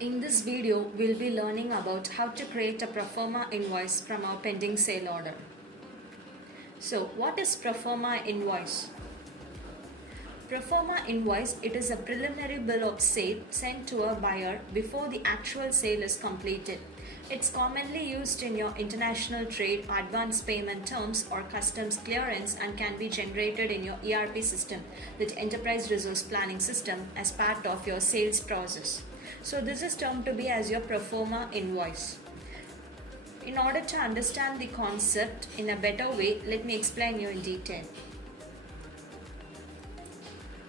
In this video, we'll be learning about how to create a Proforma invoice from our pending sale order. So, what is Proforma invoice? Proforma invoice, it is a preliminary bill of sale sent to a buyer before the actual sale is completed. It's commonly used in your international trade, advance payment terms or customs clearance and can be generated in your ERP system, that Enterprise Resource Planning system, as part of your sales process. So this is termed to be as your Proforma invoice. In order to understand the concept in a better way, let me explain you in detail.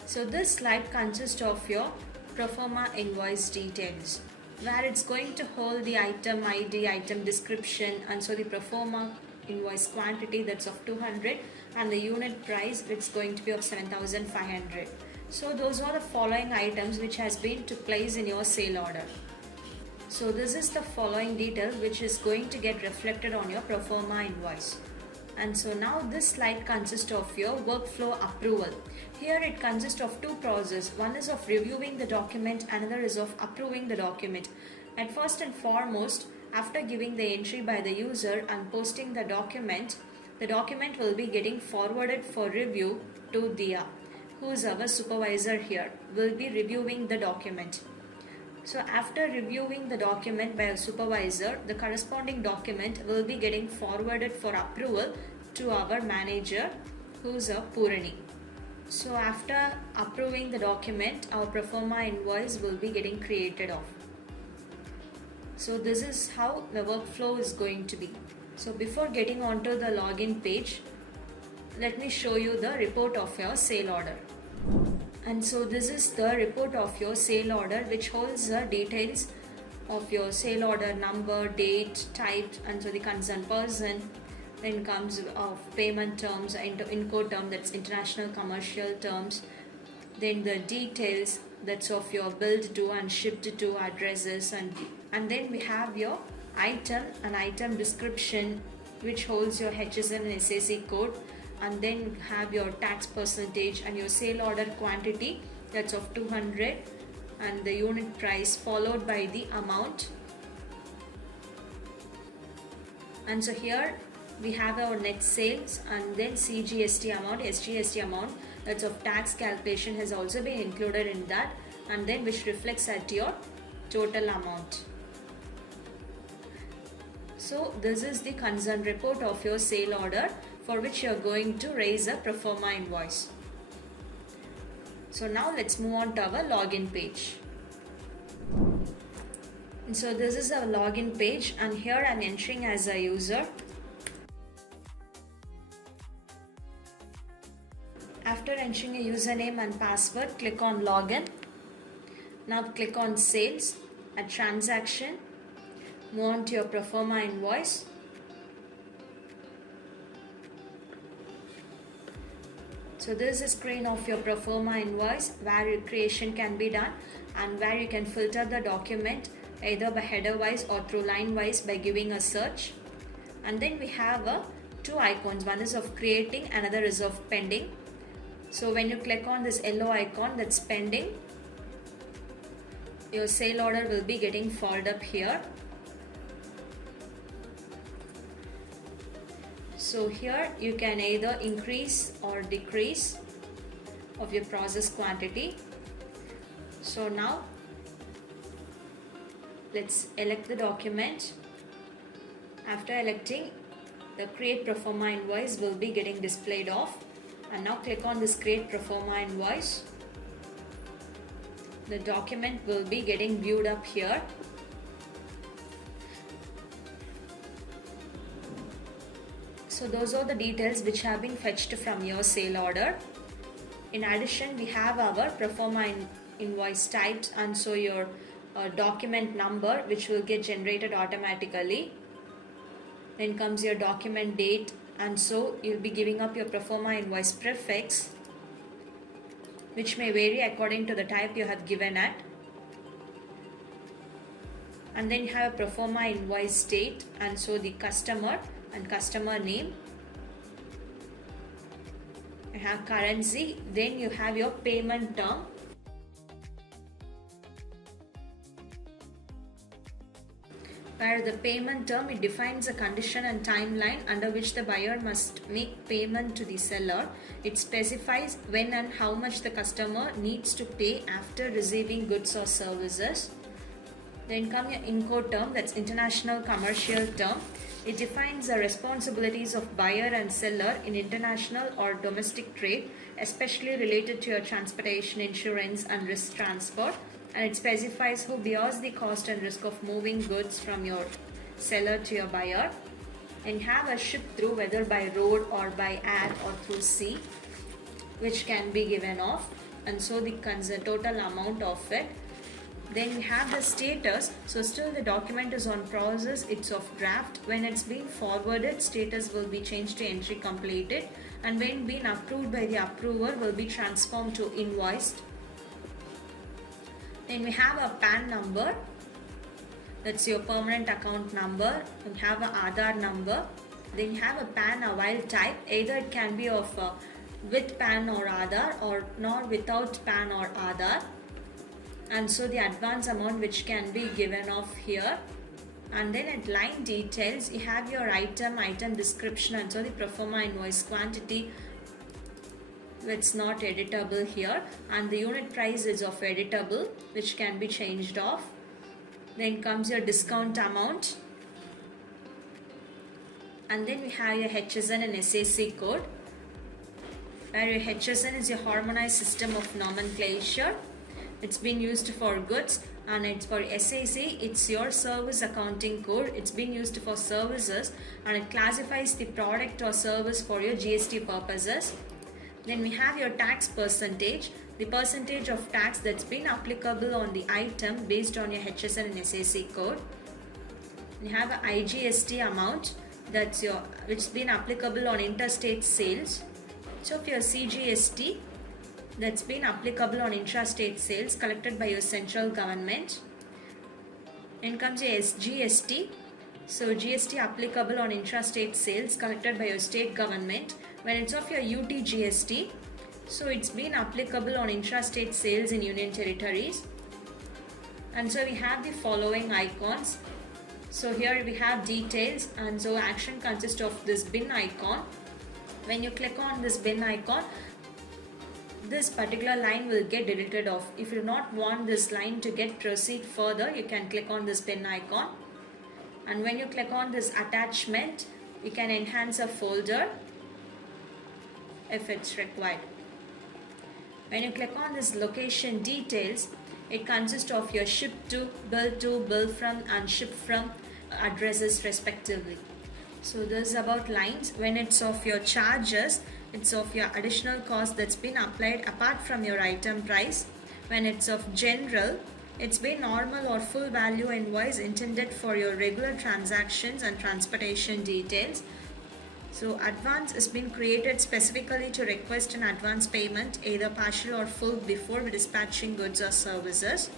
So this slide consists of your Proforma invoice details, where it's going to hold the item ID, item description, and so the Proforma invoice quantity, that's of 200, and the unit price, it's going to be of 7,500. So those are the following items which has been to place in your sale order. So this is the following detail which is going to get reflected on your Proforma invoice. And so now this slide consists of your workflow approval. Here it consists of two processes. One is of reviewing the document, another is of approving the document. And first and foremost, after giving the entry by the user and posting the document will be getting forwarded for review to Dia, who is our supervisor here, will be reviewing the document. So after reviewing the document by a supervisor, the corresponding document will be getting forwarded for approval to our manager, who is a Purani. So after approving the document, our Proforma invoice will be getting created off. So this is how the workflow is going to be. So before getting onto the login page, let me show you the report of your sale order. And so this is the report of your sale order, which holds the details of your sale order number, date, type, and so the concerned person. Then comes of payment terms, Incoterm, that's international commercial terms. Then the details, that's of your billed to and shipped to addresses, and then we have your item and item description, which holds your HSN and SAC code. And then you have your tax percentage and your sale order quantity, that's of 200, and the unit price followed by the amount. And so here we have our net sales, and then CGST amount, SGST amount, that's of tax calculation has also been included in that, and then which reflects at your total amount. So this is the concerned report of your sale order, for which you are going to raise a Proforma invoice. So now let's move on to our login page. And so this is our login page, and here I am entering as a user. After entering a username and password, click on login. Now click on sales, a transaction, move on to your Proforma invoice. So this is a screen of your Proforma invoice, where your creation can be done and where you can filter the document either by header wise or through line wise by giving a search. And then we have two icons, one is of creating, another is of pending. So when you click on this yellow icon, that's pending, your sale order will be getting followed up here. So here you can either increase or decrease of your process quantity. So now let's elect the document. After electing, the create Proforma invoice will be getting displayed off, and now click on this create Proforma invoice. The document will be getting viewed up here. So those are the details which have been fetched from your sale order. In addition, we have our Proforma invoice types, and so your document number, which will get generated automatically. Then comes your document date, and so you'll be giving up your Proforma invoice prefix, which may vary according to the type you have given at. And then you have a Proforma invoice date, and so the customer and customer name. You have currency, then you have your payment term, Where the payment term, it defines a condition and timeline under which the buyer must make payment to the seller. It specifies when and how much the customer needs to pay after receiving goods or services. Then come your Incoterm, that's international commercial term. It defines the responsibilities of buyer and seller in international or domestic trade, especially related to your transportation, insurance and risk transfer. And it specifies who bears the cost and risk of moving goods from your seller to your buyer. And have a ship through, whether by road or by air or through sea, which can be given off, and so the total amount of it. Then we have the status. So still the document is on process, it's of draft. When it's been forwarded, status will be changed to entry completed, and when been approved by the approver, will be transformed to invoiced. Then we have a PAN number, that's your permanent account number. We have an Aadhaar number. Then you have a PAN avail type, either it can be of with PAN or Aadhaar, or not without PAN or Aadhaar. And so the advance amount which can be given off here. And then at line details, you have your item description, and so the Proforma invoice quantity, it's not editable here, and the unit price is of editable, which can be changed off. Then comes your discount amount, and then we have your HSN and SAC code, where your HSN is your harmonized system of nomenclature. It's been used for goods, and it's for SAC, it's your service accounting code. It's been used for services, and it classifies the product or service for your GST purposes. Then we have your tax percentage, the percentage of tax that's been applicable on the item based on your HSN and SAC code. You have a IGST amount, that's your which has been applicable on interstate sales. So for your CGST, that's been applicable on intrastate sales collected by your central government. Then comes your SGST. So GST applicable on intrastate sales collected by your state government. When it's of your UTGST, so it's been applicable on intrastate sales in union territories. And so we have the following icons. So here we have details, and so action consists of this bin icon. When you click on this bin icon, this particular line will get deleted off. If you do not want this line to proceed further, you can click on this bin icon. And when you click on this attachment, you can enhance a folder if it's required. When you click on this location details, it consists of your ship to, bill from and ship from addresses respectively. So this is about lines. When it's of your charges, it's of your additional cost that's been applied apart from your item price. When it's of general, it's been normal or full value invoice intended for your regular transactions and transportation details. So advance has been created specifically to request an advance payment, either partial or full, before dispatching goods or services.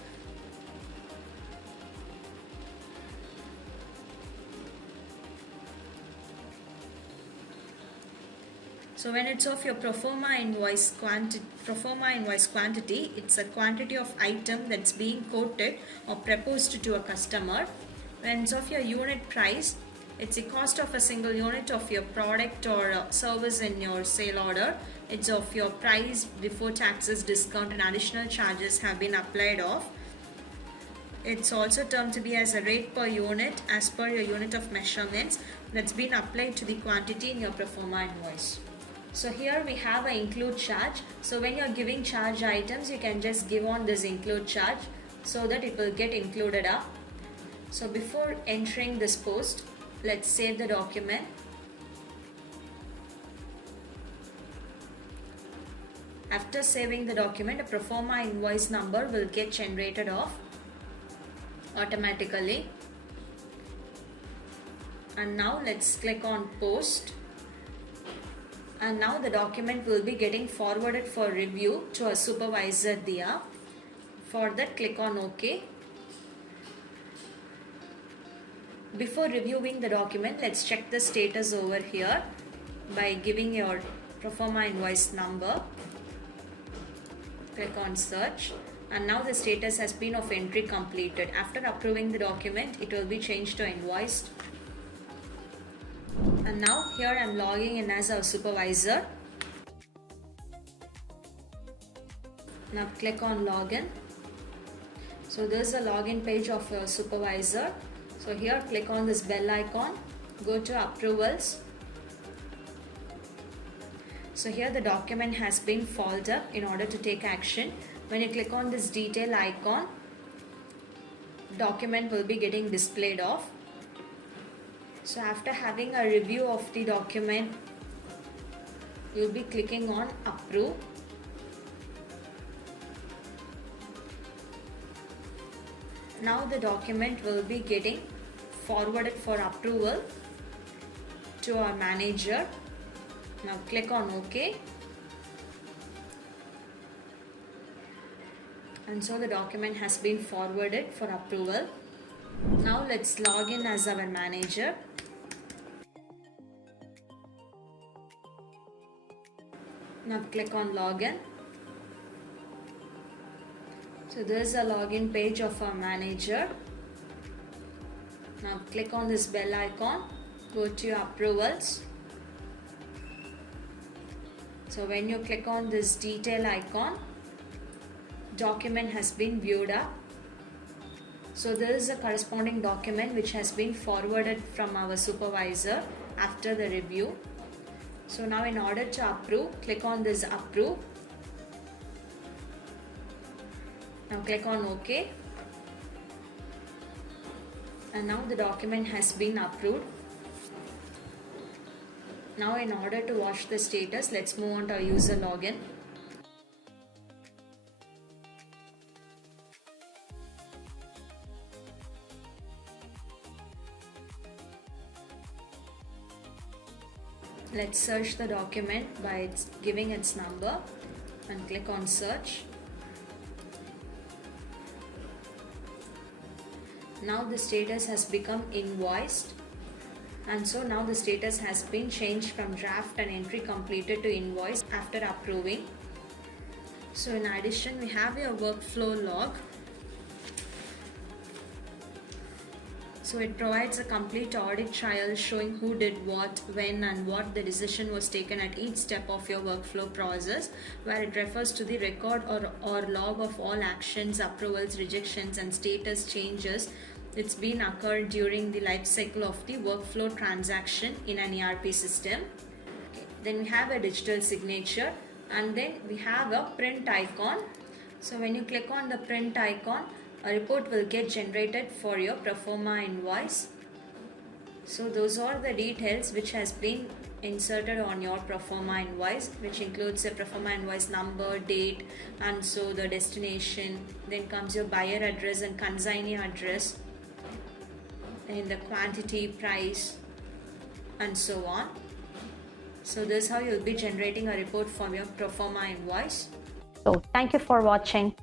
So when it's of your Proforma invoice quantity, it's a quantity of item that's being quoted or proposed to a customer. When it's of your unit price, it's the cost of a single unit of your product or service in your sale order. It's of your price before taxes, discount and additional charges have been applied off. It's also termed to be as a rate per unit as per your unit of measurements that's been applied to the quantity in your Proforma invoice. So here we have an include charge. So when you're giving charge items, you can just give on this include charge so that it will get included up. So before entering this post, let's save the document. After saving the document, a Proforma invoice number will get generated off automatically. And now let's click on post. And now the document will be getting forwarded for review to a supervisor there. For that, click on OK. Before reviewing the document, let's check the status over here by giving your Proforma invoice number. Click on search, and now the status has been of entry completed. After approving the document, it will be changed to invoiced. And now here I am logging in as our supervisor. Now click on login. So this is a login page of your supervisor. So here click on this bell icon, go to approvals. So here the document has been followed up in order to take action. When you click on this detail icon, document will be getting displayed off. So after having a review of the document, you will be clicking on approve. Now the document will be getting forwarded for approval to our manager. Now click on OK. And so the document has been forwarded for approval. Now let's log in as our manager. Now click on login. So this is a login page of our manager. Now click on this bell icon, go to your approvals. So when you click on this detail icon, document has been viewed up. So this is a corresponding document which has been forwarded from our supervisor after the review. So now in order to approve, click on this approve. Now click on OK. And now the document has been approved. Now in order to watch the status, let's move on to our user login. Let's search the document by giving its number and click on search. Now the status has become invoiced, and so now the status has been changed from draft and entry completed to invoice after approving. So in addition, we have your workflow log. So it provides a complete audit trail showing who did what, when and what the decision was taken at each step of your workflow process, where it refers to the record or log of all actions, approvals, rejections and status changes it's been occurred during the life cycle of the workflow transaction in an ERP system. Okay. Then we have a digital signature, and then we have a print icon. So when you click on the print icon, a report will get generated for your Proforma invoice. So those are the details which has been inserted on your Proforma invoice, which includes a Proforma invoice number, date, and so the destination. Then comes your buyer address and consignee address, and the quantity, price, and so on. So this is how you'll be generating a report from your Proforma invoice. So thank you for watching.